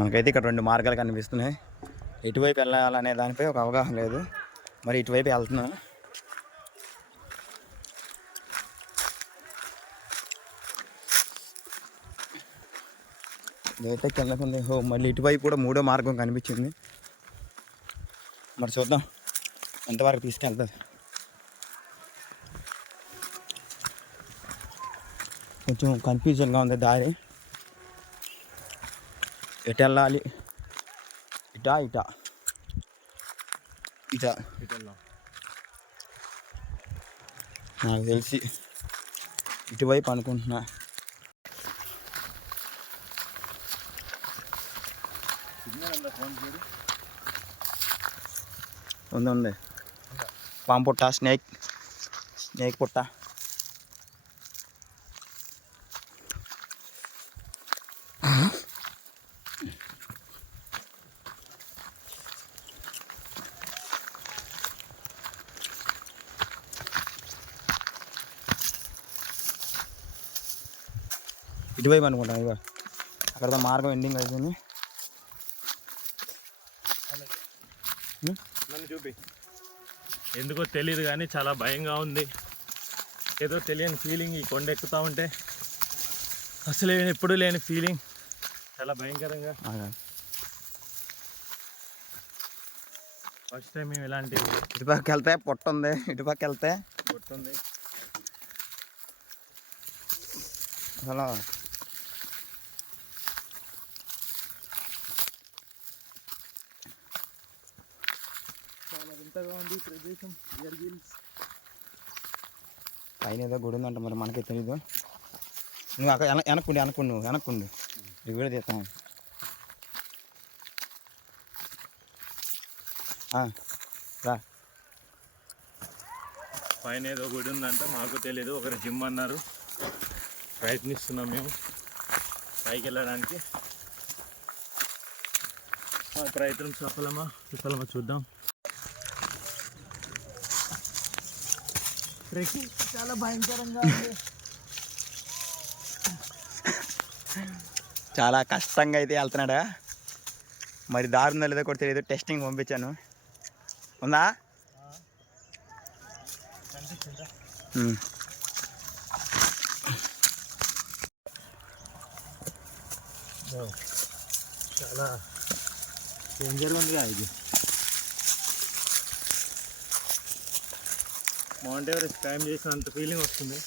మనకైతే ఇక్కడ 2 మార్గాలు కనిపిస్తున్నాయి. ఎటువైపు వెళ్ళాలనే దానిపై ఒక అవగాహన లేదు. మరి ఇటువైపు వెళ్తున్నాను. ఇదైతే కిందకుంది. మళ్ళీ ఇటువైపు కూడా 3వ మార్గం కనిపించింది. మరి చూద్దాం ఎంతవరకు తీసుకెళ్తుంది. కొంచెం కన్ఫ్యూజన్గా ఉంది దారి. ఎటు వెళ్ళాలి? ఇటా ఇటా ఇటా నాకు తెలిసి ఇటువైపు అనుకుంటున్నా. ఉంది పాము పుట్ట, స్నేక్ పుట్ట. ఇటువైపు అనుకుంటాం. ఇక అక్కడ మార్గం ఎండింగ్ అయిపోయింది. నన్ను చూపి. ఎందుకో తెలియదు కానీ చాలా భయంగా ఉంది. ఏదో తెలియని ఫీలింగ్ ఈ కొండ ఎక్కుతూ ఉంటే. అసలు ఎప్పుడు లేని ఫీలింగ్, చాలా భయంకరంగా. ఫస్ట్ టైం మేము ఇలాంటి. ఇటుపక్క వెళ్తే పొట్ట ఉంది, ఇటుపక్క వెళ్తే పొట్ట ఉంది. అసలు చాలా వింతగా ఉంది ప్రదేశం. పైన ఏదో గుడి ఉందంట, మరి మనకి తెలీదు. నువ్వు అక్కడ వెనక్కుండు వీడియో తీస్తాను. రా. పైన ఏదో గుడి ఉందంట, మాకు తెలీదు. ఒకరు జిమ్ అన్నారు. ప్రయత్నిస్తున్నాం మేము పైకి వెళ్ళడానికి. ఆ ప్రయత్నం సఫలమా చూద్దాం. ట్రెక్కింగ్ చాలా భయంకరంగా ఉంది. చాలా కష్టంగా అయితే వెళ్తున్నాడా. మరి దారి ఉందా లేదో కూడా తెలియదు. టెస్టింగ్ పంపించాను. ఉందా? చాలా డేంజర్గా ఉందిగా ఇది. మౌంట్ ఎవరెస్ట్ క్లైంబ్ చేసినంత ఫీలింగ్ వస్తుంది.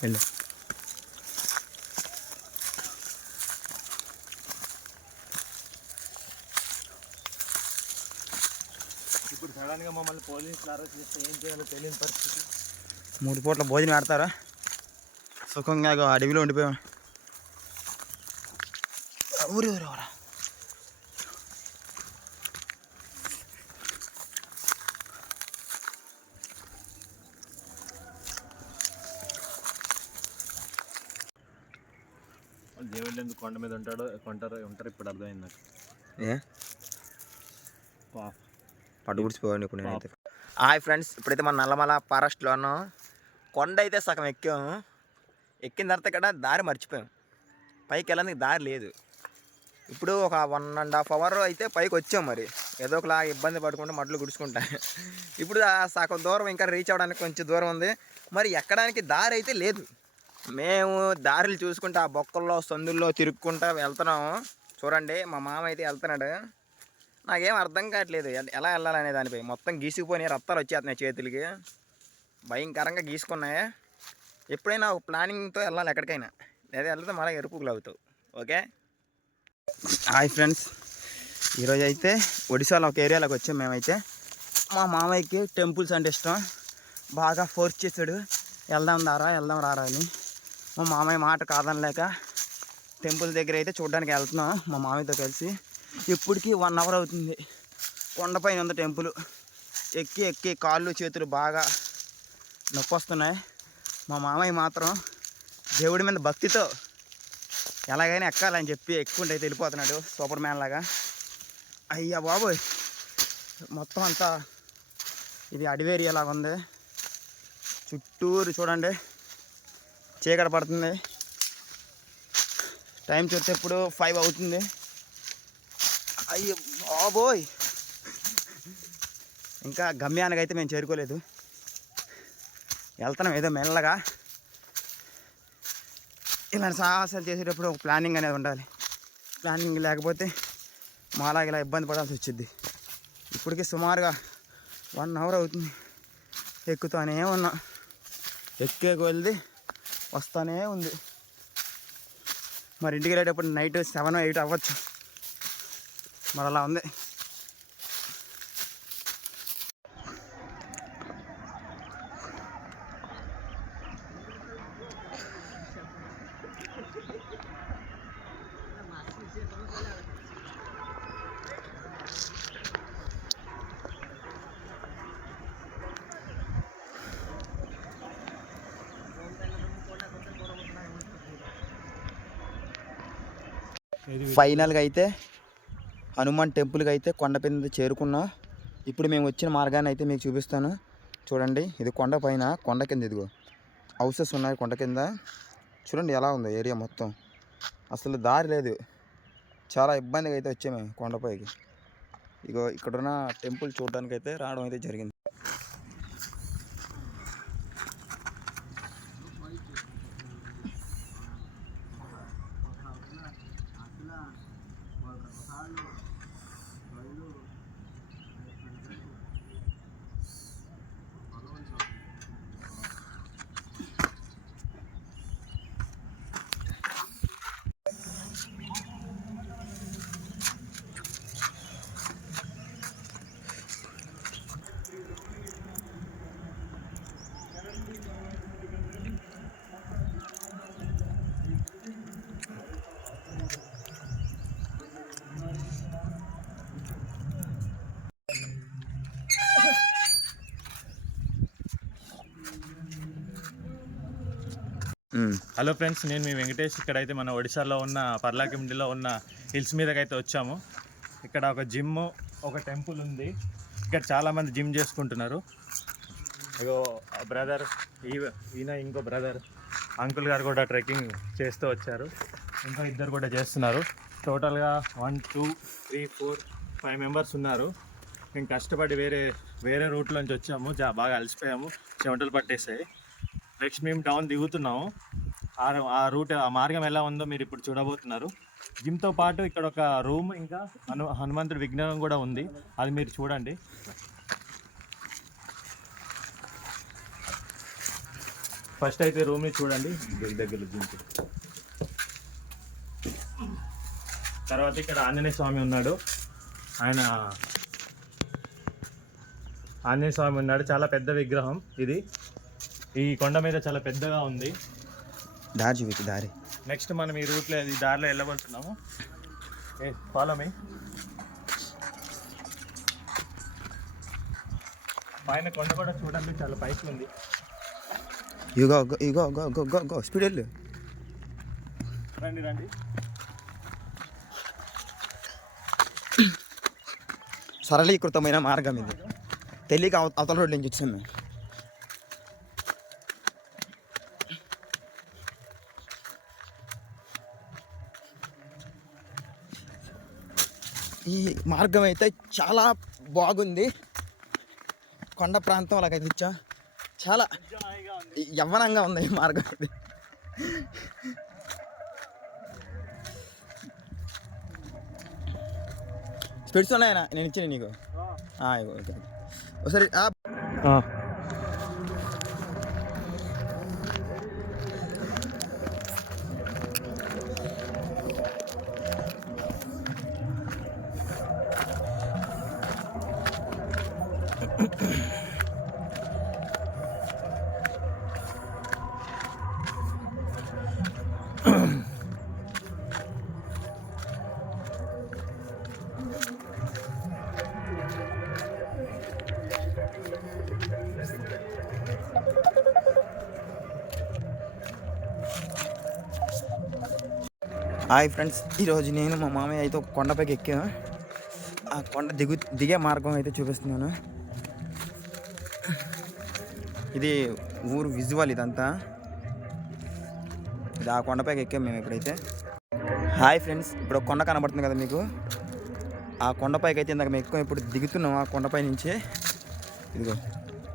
వెళ్ళు. ఇప్పుడు సడన్గా మమ్మల్ని పోలీసులు అరెస్ట్ చేస్తే ఏం చేయాలో తెలియని పరిస్థితి. 3 పూట్ల భోజనం పెడతారా? సుఖంగా అడవిలో ఉండిపోయాం. ఊరి దేవుళ్ళు ఎందుకు కొండ మీద ఉంటారు ఇప్పుడు అర్థమైంది నాకు. పట్టు గుడిచిపోయాను ఇప్పుడు నేనైతే. హాయ్ ఫ్రెండ్స్, ఇప్పుడైతే మన నల్లమల ఫారెస్ట్లోనూ కొండ అయితే సగం ఎక్కాము. ఎక్కిన తర్వాత ఇక్కడ దారి మర్చిపోయాం. పైకి వెళ్ళడానికి దారి లేదు. ఇప్పుడు ఒక 1.5 hour అయితే పైకి వచ్చాం. మరి ఏదో ఒకలా ఇబ్బంది పడుకుంటే మడ్లు గుడుచుకుంటాయి. ఇప్పుడు ఆ సగం దూరం ఇంకా రీచ్ అవ్వడానికి కొంచెం దూరం ఉంది. మరి ఎక్కడానికి దారి అయితే లేదు. మేము దారులు చూసుకుంటూ ఆ బొక్కల్లో సందుల్లో తిరుక్కుంటూ వెళ్తున్నాము. చూడండి మా మామ అయితే వెళ్తున్నాడు. నాకేం అర్థం కావట్లేదు ఎలా వెళ్ళాలనే దానిపై. మొత్తం గీసుకుపోయినాయి, రక్తాలు వచ్చేస్తున్నాయి చేతులకి, భయంకరంగా గీసుకున్నాయి. ఎప్పుడైనా ఒక ప్లానింగ్తో వెళ్ళాలి ఎక్కడికైనా, లేదా వెళ్తే మళ్ళీ ఎరుపుకులు అవుతావు. ఓకే. హాయ్ ఫ్రెండ్స్, ఈరోజు అయితే ఒడిశాలో ఒక ఏరియాలోకి వచ్చాం మేమైతే. మా మామయ్యకి టెంపుల్స్ అంటే ఇష్టం. బాగా ఫోర్స్ చేశాడు, వెళ్దాం రారా అని. మా మామయ్య మాట కాదనలేక టెంపుల్ దగ్గర అయితే చూడడానికి వెళ్తున్నాం మా మామయ్యతో కలిసి. ఇప్పటికీ 1 hour అవుతుంది. కొండపైన ఉంది టెంపుల్. ఎక్కి కాళ్ళు చేతులు బాగా నొప్పి వస్తున్నాయి. మా మామయ్య మాత్రం దేవుడి మీద భక్తితో ఎలాగైనా ఎక్కాలని చెప్పి ఎక్కుంటే అయితే వెళ్ళిపోతున్నాడు సూపర్ మ్యాన్ లాగా. అయ్యా బాబోయ్, మొత్తం అంతా ఇది అడవి ఏరియా లాగా ఉంది. చుట్టూరు చూడండి, చీకటి పడుతుంది. టైం చూస్తే ఇప్పుడు 5 అవుతుంది. అయ్యో బాబోయ్, ఇంకా గమ్యానికి అయితే మేము చేరుకోలేదు. వెళ్తున్నాం ఏదో మెల్లగా. ఇలాంటి సాహసాలు చేసేటప్పుడు ఒక ప్లానింగ్ అనేది ఉండాలి. ప్లానింగ్ లేకపోతే మాలాగా ఇలా ఇబ్బంది పడాల్సి వచ్చింది. ఇప్పటికీ సుమారుగా 1 అవర్ అవుతుంది. ఎక్కుతానే ఉన్నా, ఎక్కే కొలిది వస్తానే ఉంది. మరి ఇంటికి వెళ్ళేటప్పుడు నైట్ 7 or 8 అవ్వచ్చు. మరి అలా ఉంది. ఫైనల్గా అయితే హనుమాన్ టెంపుల్కి అయితే కొండ మీద చేరుకున్నాం. ఇప్పుడు మేము వచ్చిన మార్గాన్ని అయితే మీకు చూపిస్తాను. చూడండి, ఇది కొండ పైన, కొండ కింద ఇదిగో హౌసెస్ ఉన్నాయి. కొండ కింద చూడండి ఎలా ఉందో ఏరియా మొత్తం. అసలు దారి లేదు. చాలా ఇబ్బందిగా అయితే వచ్చాము మేము కొండపైకి. ఇగో ఇక్కడున్న టెంపుల్ చూడడానికి అయితే రావడం అయితే జరిగింది. హలో ఫ్రెండ్స్, నేను మీ వెంకటేష్. ఇక్కడైతే మన ఒడిశాలో ఉన్న పర్లాకిమిడిలో ఉన్న హిల్స్ మీదకైతే వచ్చాము. ఇక్కడ ఒక జిమ్, ఒక టెంపుల్ ఉంది. ఇక్కడ చాలామంది జిమ్ చేసుకుంటున్నారు. ఇగో బ్రదర్, ఈయన ఇంకో బ్రదర్, అంకుల్ గారు కూడా ట్రెక్కింగ్ చేస్తూ వచ్చారు. ఇంకా ఇద్దరు కూడా చేస్తున్నారు. టోటల్గా 1 2 3 4 5 మెంబర్స్ ఉన్నారు. మేము కష్టపడి వేరే రూట్లోంచి వచ్చాము. బాగా అలసిపోయాము, చెమటలు పట్టేసాయి. నెక్స్ట్ మేము డౌన్ దిగుతున్నాము. ఆ రూట్, ఆ మార్గం ఎలా ఉందో మీరు ఇప్పుడు చూడబోతున్నారు. జిమ్తో పాటు ఇక్కడ ఒక రూమ్, ఇంకా హనుమంతుడి విగ్రహం కూడా ఉంది. అది మీరు చూడండి. ఫస్ట్ అయితే రూమ్ని చూడండి దగ్గర జిమ్కి. తర్వాత ఇక్కడ ఆంజనేయ స్వామి ఉన్నాడు. ఆంజనేయ స్వామి ఉన్నాడు. చాలా పెద్ద విగ్రహం ఇది. ఈ కొండ మీద చాలా పెద్దగా ఉంది. దారి నెక్స్ట్ మనం ఈ రూట్లో, ఈ దారిలో వెళ్ళబోతున్నాము. Follow me. పైన కొండ కూడా చూడండి, చాలా పైకి ఉంది. స్పీడ్ వెళ్ళు. రండి. సరళీకృతమైన మార్గం ఇది. తెలియక అవతల రోడ్డు నుంచి వచ్చాము మేము. ఈ మార్గం అయితే చాలా బాగుంది. కొండ ప్రాంతం అలాగైతే చాలా యవ్వనంగా ఉంది ఈ మార్గం. ఇది స్పీడ్స్ ఉన్నాయనా? నేను ఇచ్చాను నీకు. ఓకే, ఒకసారి హాయ్ ఫ్రెండ్స్, ఈరోజు నేను మా మామయ్య అయితే ఒక కొండపైకి ఎక్కాను. ఆ కొండ దిగే మార్గం అయితే చూపిస్తున్నాను. ఇది ఊరు విజువల్ ఇదంతా. ఇది ఆ కొండపైకి ఎక్కాము మేము ఇప్పుడైతే. హాయ్ ఫ్రెండ్స్, ఇప్పుడు కొండ కనబడుతుంది కదా మీకు. ఆ కొండపైకి అయితే ఇందాక మేము ఎక్కువ ఇప్పుడు దిగుతున్నాం ఆ కొండపై నుంచే. ఇదిగో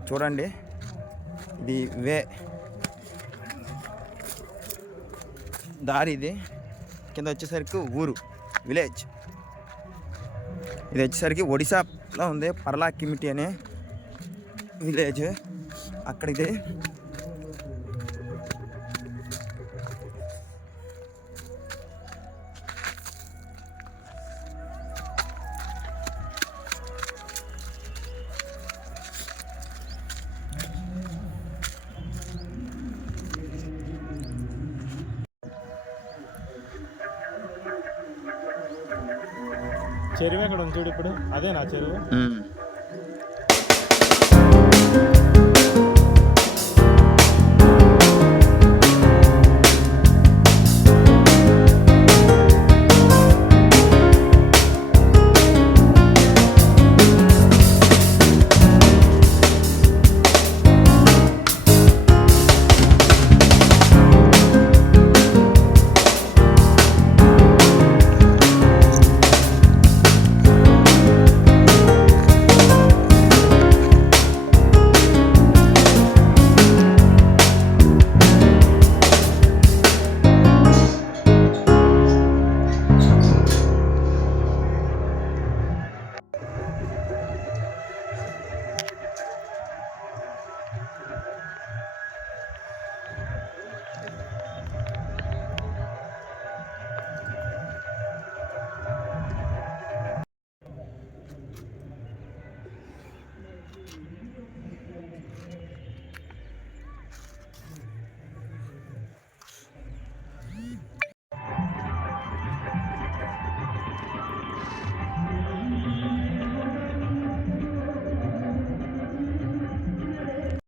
చూడండి, ఇది దారి, ఇది కింద వచ్చేసరికి ఊరు, విలేజ్. ఇది వచ్చేసరికి ఒడిశాలో ఉంది, పర్లాకిమిటి అనే విలేజ్. అక్కడ ఇది చెరువు ఎక్కడ ఉంది చూడు ఇప్పుడు, అదే నా చెరువు.